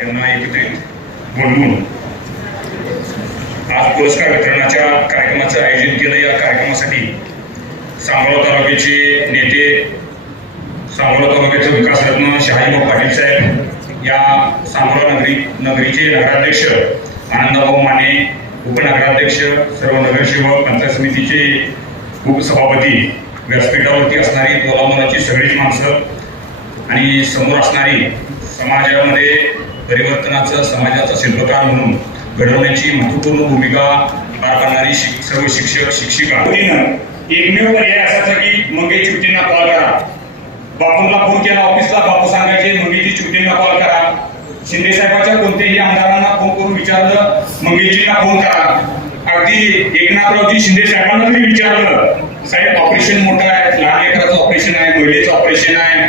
यांना एकत्रित बोलवून आज पुरस्कार वितरणाच्या कार्यक्रमाचं आयोजन केलं। या कार्यक्रमासाठी सांगोला तालुक्याचे नेते, सांगोला तालुक्याचे विकासरत्न शहाजीभाऊ पाटील साहेब, या सांगोला नगरीचे नगराध्यक्ष आनंदभाऊ माने, उपनगराध्यक्ष, सर्व नगरसेवक, पंचायत समितीचे उपसभापती, व्यासपीठावरती असणारी तोलामोलाची सगळीच माणसं आणि समोर असणारी समाजामध्ये परिवर्तनाचं, समाजाचा शिल्पकार म्हणून घडवण्याची महत्त्वपूर्ण भूमिका पार पाडणारी सर्व शिक्षक शिक्षिका, एकमेव पर्याय असायचा की मंगेश चिवटींना कॉल करा। बापूंना फोन केला ऑफिसला, बापू सांगायचे मंगेशजी चिवटींना कॉल करा। शिंदे साहेबांच्या कोणत्याही आमदारांना फोन करून विचारलं मंगेशजींना फोन करा। अगदी एकनाथरावजी शिंदे साहेबांना तरी विचारलं, साहेब ऑपरेशन मोठं आहे, लहान लेकराचं ऑपरेशन आहे, महिलेचं ऑपरेशन आहे,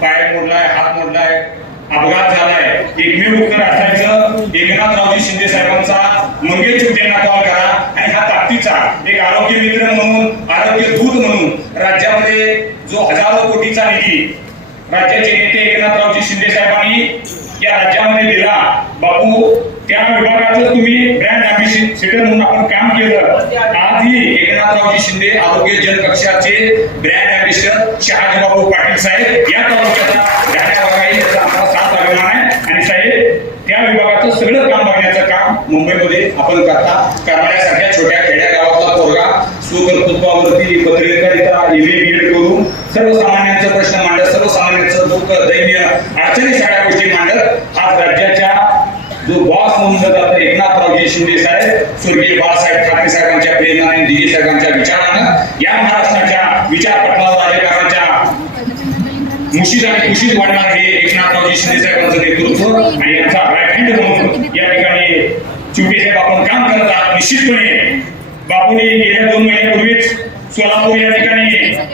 पाय मोडलाय, हात मोडलाय, अपघात झालाय, एकमेव उत्तर असायचं एकनाथरावजी शिंदे साहेबांचा मंगेश चिवटींना कॉल करा। आणि हा ताकदीचा एक आरोग्य मित्र म्हणून, आरोग्य दूत म्हणून राज्यामध्ये जो हजारो कोटीचा निधी राज्याचे नेते एकनाथरावजी शिंदे साहेबांनी या राज्यामध्ये दिला, बापू त्या विभागाचं तुम्ही ब्रँड अँबॅसेडर म्हणून आपण काम केलं। आजही एकनाथरावजी शिंदे आरोग्य जनकक्षाचे ब्रँड अँबॅसेडर शहाजीभाऊ पाटील साहेब या तालुक्याचा आम्हाला साथ अभिमान आहे। आणि साहेब त्या विभागाचं सगळं काम बघण्याचं काम मुंबईमध्ये आपण करण्यासारख्या छोट्या खेड्या गावातला पोरगा स्वकर्तृत्वावरती पत्रकारिता MA BEd करून सर्वसामान्यांचे प्रश्न मांडत, सर्वसामान्यांचं दुःख, दैन्य, अडचणी सगळ्या गोष्टी मांडत आज राज्याच्या जो बॉस म्हणून जातात एकनाथरावजी शिंदे साहेब, स्वर्गीय बाळासाहेब ठाकरे साहेबांच्या प्रेरणाने, दिघे साहेबांच्या विचारानं या महाराष्ट्राच्या विचारपटलावर राजकारणाच्या मुशीद आणि कुशीद वाढणार हे एकनाथरावजी शिंदे साहेबांचं नेतृत्व आणि यांचा राईट हँड म्हणून या ठिकाणी चिवटे साहेब आपण काम करत आहात। निश्चितपणे बापूने गेल्या 2 महिन्यापूर्वीच सोलापूर या ठिकाणी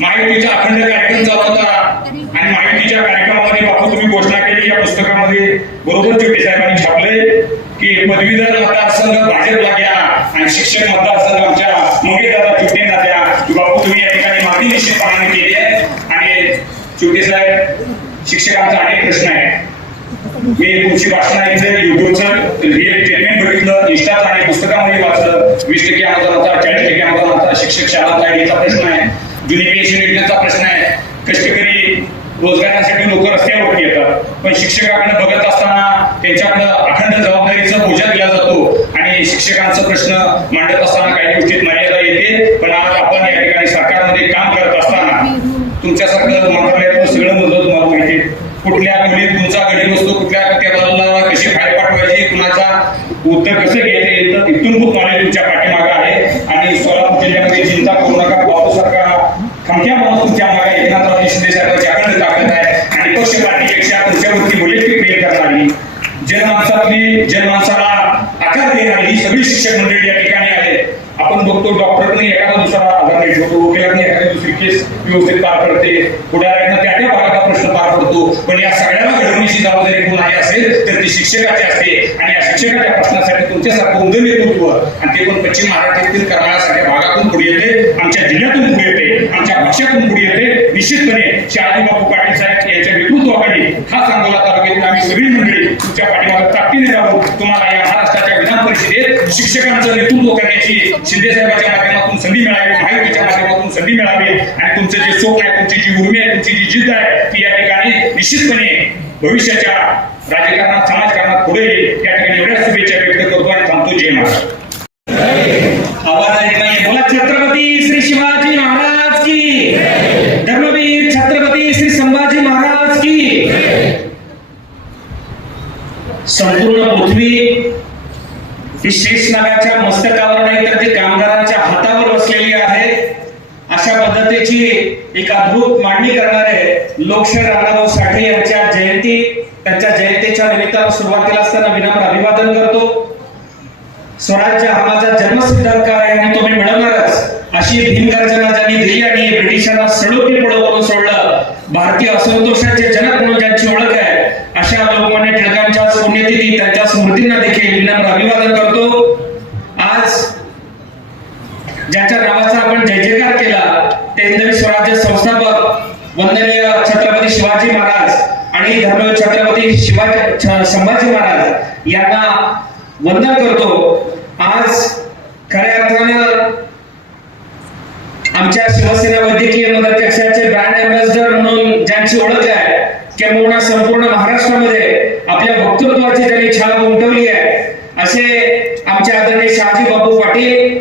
महायुतीचा अखंड कार्यक्रम चालू होता आणि महायुतीच्या कार्यक्रमामध्ये बापू तुम्ही घोषणा केली, या पुस्तकामध्ये बरोबर चिवटे साहेबांनी छापले की पदवीधर मतदारसंघ भाजपला घ्या आणि शिक्षक मतदारसंघ आमच्या मंगेशदादा चिवटेंना द्या। बापू तुम्ही या ठिकाणी मागणी निश्चितपणाने केली आहे। आणि चिवटे साहेब, शिक्षकांचा अनेक प्रश्न आहे। मी तुमची भाषण ऐकलं, युट्यूबचं रिअल स्टेटमेंट बघितलं, इंस्टाचं आणि पुस्तकामध्ये वाचलं। 20% अनुदानाचा, 40% अनुदानाचा, शिक्षक शाळा आयडीचा प्रश्न आहे, जुनी पेन्शन योजनेचा प्रश्न आहे। कष्टकरी रोजगारासाठी लोक रस्त्यावरती येतात, पण शिक्षकांकडे बघत असताना त्यांच्याकडे अखंड जबाबदारीचा बोजा दिला जातो आणि शिक्षकांचा प्रश्न मांडत असताना काही गोष्टीत मर्यादा येते। पण आज आपण या ठिकाणी सरकारमध्ये काम करत असताना तुमच्यासारखं मंत्रालयातून सगळं मदत तुम्हाला माहिती, कुठल्या खोलीत तुमचा गडी बसतो, कुठल्या त्या बाजूला कशी फाईल पाठवायची, कुणाचा उत्तर कसं घ्यायचं, इथून खूप नॉलेज तुमच्या पाठीमागे आहे। आणि सोलापूर जिल्ह्यामध्ये चिंता करू नका, बापू सारखा खमक्या माणूस तुमच्या मागे एकनाथरावजी शिंदे साहेबांची अखंड ताकद आहे आणि पक्ष पार्टीपेक्षा तुमच्यावरती वैयक्तिक प्रेम करणारी, जनमानसाला आकार देणारी ही सगळी शिक्षक मंडळी या ठिकाणी आहे। आपण बघतो डॉक्टरने एखादा दुसरा आधार नाही ठेवतो, वकिलांनी एखादी दुसरी केस व्यवस्थित पार पडते, पुढाऱ्यांना त्या भागाचा प्रश्न पार पडतो, पण या सगळ्याला घडवण्याची जबाबदारी कोणाची असेल तर ती शिक्षकाची असते। आणि या शिक्षकाच्या प्रश्नासाठी तुमच्यासारखं उमदं नेतृत्व आणि ते पण पश्चिम महाराष्ट्रातील करमाळ्यासारख्या भागातून पुढे येते, आमच्या जिल्ह्यातून पुढे येते, आमच्या पक्षातून पुढे येते। निश्चितपणे शहाजीबापू पाटील साहेब यांच्या नेतृत्वाखाली हा सांगोला तालुक्यातील आम्ही सगळी मंडळी तुमच्या पाठीमागे ताकदीने राहू। तुम्हाला या महाराष्ट्राच्या विधान परिषदेत शिक्षकांचं नेतृत्व करण्याची शिंदे साहेबांच्या माध्यमातून संधी मिळावी, महायुतीच्या माध्यमातून संधी मिळावी आणि तुमचं जे स्वप्न आहे, तुमची जी उर्मी आहे, तुमची जी जिद्द आहे ती या ठिकाणी निश्चितपणे भविष्याच्या राजकारणात, समाजकारणात पुढे येईल। या ठिकाणी एवढ्या शुभेच्छा व्यक्त करतो आणि थांबतो। जय महाराज। आवाज येत नाही, बोला छत्रपती श्री शिवाजी महाराज की, धर्मवीर छत्रपती श्री संभाजी महाराज की। संपूर्ण पृथ्वी ही शेषनागाच्या मस्तकावर नाही तर ते कामगारांच्या हातावर बसलेली आहे। अशा पद्धतीची एक अद्भुत मांडणी करणारे लोकशाहीर रामराव साठे यांच्या त्यांच्या जयंतीच्या निमित्तानं सुरुवातीला असताना विनम्र अभिवादन करतो। स्वराज्य हा माझा जन्मसिद्ध हक्क आहे आणि तो मी मिळवणारच, अशी भीमगर्जना ज्यांनी दिली आणि ब्रिटिशांना सडोकी पडो करून सोडलं, भारतीय असंतोषाचे जनक म्हणून ज्यांची ओळख आहे अशा लोकमान्य टिळकांच्या पुण्यतिथी त्यांच्या स्मृतींना देखील विनम्र अभिवादन करतो। आज ज्यांच्या नावाचा आपण जय जयकार केला ते हिंदवी स्वराज्य संस्थापक वंदनीय छत्रपती शिवाजी महाराज आणि धर्मवीर छत्रपती संभाजी महाराज यांना वंदन करतो। आज खऱ्या अर्थानं आमच्या शिवसेना वैद्यकीय मदतक्षाचे ब्रँड अँबॅसेडर म्हणून ज्यांची ओळख आहे, किंबहुना संपूर्ण महाराष्ट्रामध्ये आपल्या वक्तृत्वाची त्यांनी छाप उमटवली आहे, असे आमचे आदरणीय शहाजी बापू पाटील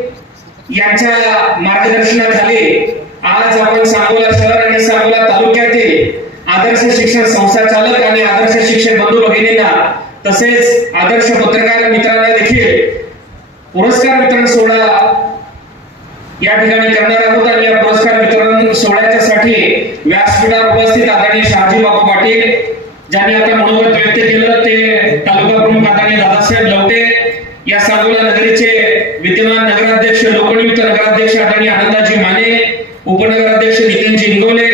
यांच्या मार्गदर्शनाखाली आज आपण सांगोला शहर आणि सांगोला तालुक्यातील आदर्श शिक्षण संस्था चालक आणि आदर्श शिक्षक बंधू भगिनींना तसेच आदर्श पत्रकार मित्रांना देखील पुरस्कार वितरण सोहळा या ठिकाणी करणार आहोत। आणि या पुरस्कार वितरण सोहळ्याच्यासाठी व्यासपीठावर उपस्थित आदरणीय शहाजी बापू पाटील ज्यांनी आता मनोगत व्यक्त केलं ते तालुका प्रमुख आदरणीय दादासाहेब लवटे, या सांगोला नगरीचे विद्यमान नगराध्यक्ष लोकनियुक्त नगराध्यक्ष आदरणीय आनंदाजी माने, उपनगराध्यक्ष नितीनजी इंगोले,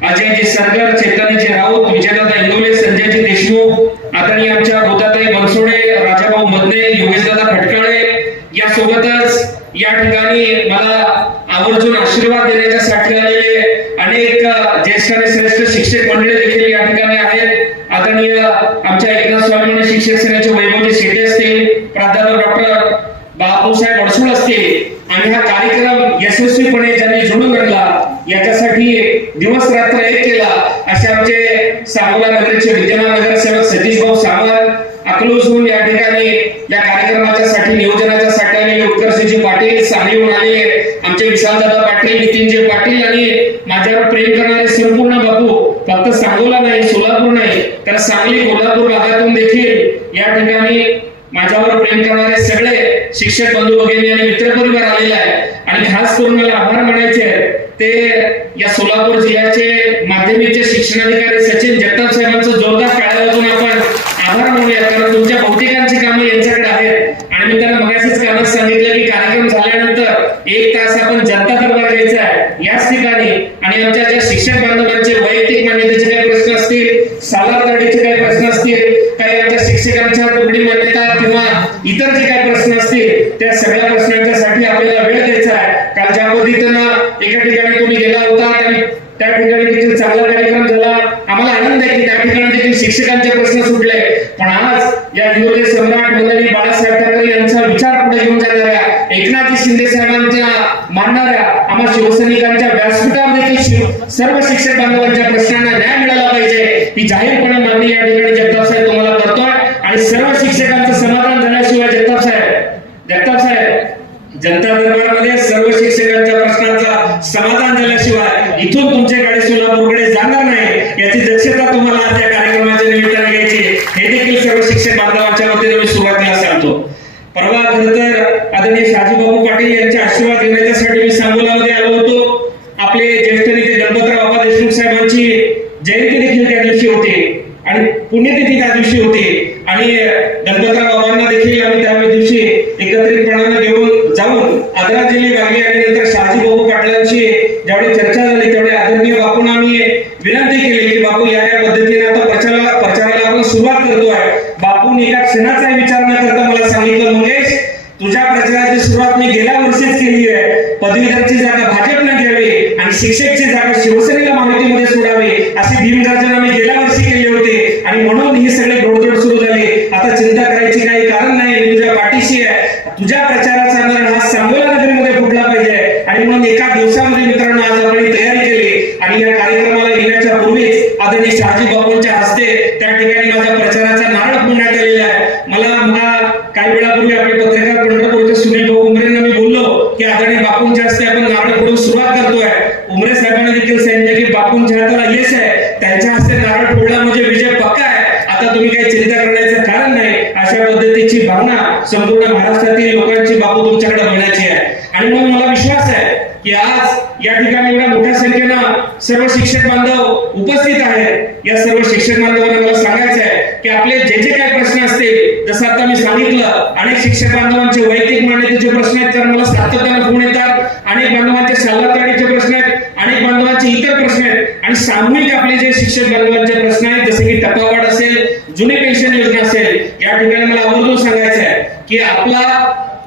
अजयजी सरगर, चैतन्यजी राऊत, विजयदादा इंगोले, संजयजी देशमुख, आदरणीय आमच्या गोदाताई बनसोडे, राजाभाऊ मदने, योगेशदादा खटकाळे, या सोबतच या ठिकाणी मला आवर्जून आशीर्वाद देण्यासाठी आलेले अनेक ज्येष्ठ आणि श्रेष्ठ शिक्षक मंडळी देखील या ठिकाणी आहेत। आदरणीय आमच्या एकनाथ स्वाभिमानी शिक्षक सेनेचे वैभवजी शेटे असतील, प्राध्यापक डॉक्टर बापूसाहेब अडसूळ असतील, आणि हा कार्यक्रम यशस्वीपणे ज्यांनी जोडून आणला याच्यासाठी दिवस रात्र एक केला असे आमचे सांगोला नगरीचे विद्यमान नगरसेवक सतीश भाऊ सावंत, अकलूजहून या ठिकाणी या कार्यक्रमाच्यासाठी नियोजनाच्यासाठी आलेले उत्कर्षजी पाटील, सांगलीहून आलेले आमचे विशालदादा पाटील, नितीनजी पाटील आणि माझ्यावर प्रेम करणारे संपूर्ण बापू, फक्त सांगोला नाही सोलापूर नाही तर सांगली कोल्हापूर भागातून देखील या ठिकाणी माझ्यावर प्रेम करणारे सगळे शिक्षक बंधू भगिनी आणि मित्रपरिवार आलेले आहे। आणि खास करून मला आभार मानायचे ते या सोलापूर जिल्ह्याचे माध्यमिकचे शिक्षणाधिकारी सचिन जगताप साहेबांचं जोरदार टाळ्या वाजवून आपण आभार मानूया, कारण तुमच्या बहुतेकांची कामं यांच्याकडे आहेत। आणि मी त्यांना मगाशीच कानात सांगितलं की कार्यक्रम झाल्यानंतर 1 तास आपण जनता दरबार घ्यायचा आहे याच ठिकाणी, आणि आमच्या ज्या शिक्षक बांधवांचे वैयक्तिक मान्यतेचे काही प्रश्न असतील, सालारतडीचे काही प्रश्न असतील, काही आमच्या शिक्षकांच्या तुकडी मान्यता किंवा इतर जे काही प्रश्न असतील त्या सगळ्या प्रश्नांच्यासाठी आपल्याला वेळ द्यायचा आहे। काल ज्या पद्धतीनं एका ठिकाणी तुम्ही गेला होता आणि त्या ठिकाणी देखील चांगला कार्यक्रम झाला, आम्हाला आनंद आहे की त्या ठिकाणी देखील शिक्षकांचे प्रश्न सुटले, पण आज या युवक सम्राट मंडळी बाळासाहेब ठाकरे यांचा विचार पुढे घेऊन जाणाऱ्या एकनाथजी शिंदे साहेबांच्या मानणाऱ्या आम्हा शिवसैनिकांच्या व्यासपीठावर देखील सर्व शिक्षक बांधवांच्या प्रश्नांना न्याय मिळाला पाहिजे ही जाहीरपणे मागणी या ठिकाणी जगताप साहेब तुम्हाला करतोय। आणि सर्व शिक्षकांचं समाधान झाल्याशिवाय जगताप साहेब जनता दरबारमध्ये सर्व शिक्षकांच्या प्रश्नांचा समाधान झाल्याशिवाय इथून तुमचे गाडी सोलापूरकडे जाणार नाही याची दक्षता तुम्हाला आज या कार्यक्रमाच्या निमित्ताने घ्यायची, हे देखील सर्व शिक्षक बांधवांच्या वतीने मी सुरुवातीला सांगतो। परवा खरं तर आदरणीय शहाजी बापू पाटील यांचे आशीर्वाद घेण्यासाठी मी सांगोलामध्ये आलो होतो। आपले ज्येष्ठ नेते गणपतराव बाबा देशमुख साहेबांची जयंती देखील त्या दिवशी होती आणि पुण्यतिथी त्या दिवशी होती, आणि गणपतराव बाबांना देखील आम्ही त्या दिवशी एकत्रितपणाने घेऊन जाऊन आदरांजली वाहिली। आणि नंतर शहाजी बापू पाटलांची ज्यावेळी चर्चा झाली त्यावेळी आदरणीय बापूंना आम्ही विनंती केली की बापू या पद्धतीने आता प्रचाराला आपण सुरुवात करतोय। बापूंनी एका क्षणाचा विचार न करता मला सांगितलं, मंगेश तुझ्या प्रचाराची सुरुवात मी गेल्या वर्षीच केली आहे, पदवीधरची जागा भाजपने घ्यावी आणि शिक्षकची जागा शिवसेनेला माहितीमध्ये सोडावी अशी भीमगर्जना मी गेल्या वर्षी केली होती, आणि म्हणून ही सगळी घोडदौड सुरू झाली। आता चिंता करायची काही कारण नाही, मी तुझ्या पाठीशी आहे। तुझ्या प्रचाराचा मरण हा सांगोला नगरीमध्ये फुटला पाहिजे, आणि म्हणून एका दिवसामध्ये मित्रांनो आज आपण तयारी केली। आणि या कार्यक्रमाला येण्याच्या पूर्वीच आदरणीय शहाजी बापूंच्या हस्ते त्या ठिकाणी माझ्या प्रचाराचा नारळ पुण्यात आलेला आहे। मला काही वेळापूर्वी आपले पत्रकार पंढरपूरचे सुनील भाऊ उमरेंना मी बोललो की आदरणीय बापूंच्या हस्ते आपण नारळ फोडून सुरुवात करतोय। उमरे साहेबांनी देखील सांगितलं की बापूंच्या हाताला यश आहे, त्यांच्या हस्ते नारळ फोडला म्हणजे विजय पक्का आहे, आता तुम्ही काही चिंता करण्याचं कारण नाही, अशा पद्धतीची भावना संपूर्ण महाराष्ट्रातील लोकांची बापू तुमच्याकडे बघण्याची आहे। आणि म्हणून मला विश्वास आहे की आज या ठिकाणी एवढ्या मोठ्या संख्येनं सर्व शिक्षक बांधव उपस्थित आहेत। या सर्व शिक्षक बांधवांना मला सांगायचं आहे की आपले जे जे काही प्रश्न असतील, जसं आता मी सांगितलं अनेक शिक्षक बांधवांचे वैयक्तिक मान्यतेचे प्रश्न आहेत, कारण मला सातत्याने फोन येतात, अनेक बांधवांचे सालारतडीचे प्रश्न आहेत, अनेक बांधवांचे इतर प्रश्न आहेत, आणि सामूहिक आपले जे शिक्षक बांधवांचे प्रश्न आहेत जसे की टप्पावाढ असेल, जुनी पेन्शन योजना असेल, या ठिकाणी मला आवर्जून सांगायचं आहे की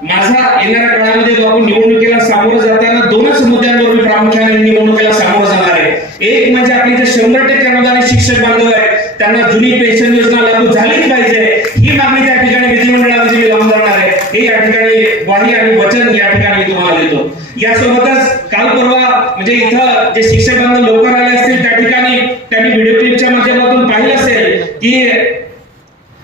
माझा येणाऱ्या काळामध्ये बापू निवडणुकीला सामोरं जाताना 2च मुद्द्यांवर मी प्रामुख्याने निवडणुकीला सामोरं जाणार आहे। एक म्हणजे आपली जे 100% अनुदानित शिक्षक बांधव आहेत त्यांना जुनी पेन्शन योजना लागू झालीच पाहिजे, ही मागणी त्या ठिकाणी विधिमंडळामध्ये मी लावून धरणार आहे. हे या ठिकाणी ग्वाही आणि वचन या ठिकाणी मी तुम्हाला देतो. यासोबतच काल परवा म्हणजे इथं जे शिक्षक बांधव लवकर आले असतील त्या ठिकाणी त्यांनी व्हिडिओ क्लिपच्या माध्यमातून पाहिलं असेल की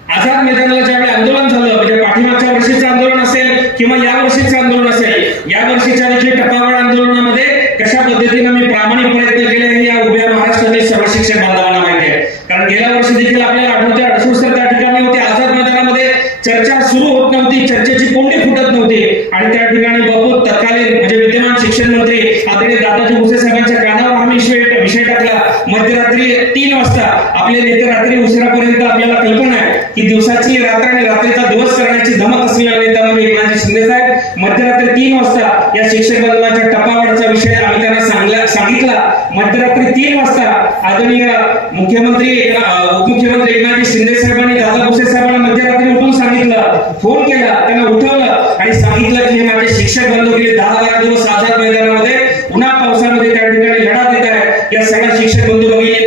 आझाद मैदानाला ज्यावेळी आंदोलन झालं, म्हणजे पाठीमागच्या वर्षीचं आंदोलन असेल किंवा या वर्षीचं आंदोलन असेल, या वर्षीच्या देखील टप्पावार आंदोलनामध्ये कशा पद्धतीने मी प्रामाणिक प्रयत्न केले हे या उभ्या महाराष्ट्रातील सर्व शिक्षक बांधवांना माहिती आहे. कारण गेल्या वर्षी देखील आपल्याला आठवते अडसूळ सर त्या ठिकाणी होते. आझाद मैदानामध्ये चर्चा सुरू होत नव्हती, चर्चेची कोंडी फुटत नव्हती आणि त्या ठिकाणी बापू तत्कालीन म्हणजे विद्यमान शिक्षण मंत्री आदरणीय दादाजी भुसे साहेबांच्या कानावर हा विषय टाकला. मध्यरात्री 3 वाजता आपले नेते रात्री उशिरापर्यंत आपल्याला कल्पना आहे की दिवसाची रात्र आणि रात्रीचा दिवस करण्याची धमक असलेला नेता म्हणून एकनाथजी शिंदे साहेब मध्यरात्री 3 वाजता या शिक्षक बंधवांच्या टप्पावाढचा विषय आम्ही त्यांना सांगितला. मध्यरात्री 3 वाजता आदरणीय मुख्यमंत्री उपमुख्यमंत्री एकनाथजी शिंदे साहेबांनी दादा भुसे साहेबांना मध्यरात्री उठून सांगितलं, फोन केला, त्यांना उठवलं आणि सांगितलं की हे माझे शिक्षक बंधू गेले 10-12 दिवस आझाद मैदानामध्ये उन्हा पावसामध्ये त्या ठिकाणी लढा देत आहेत. या सगळ्या शिक्षक बंधू भगिनी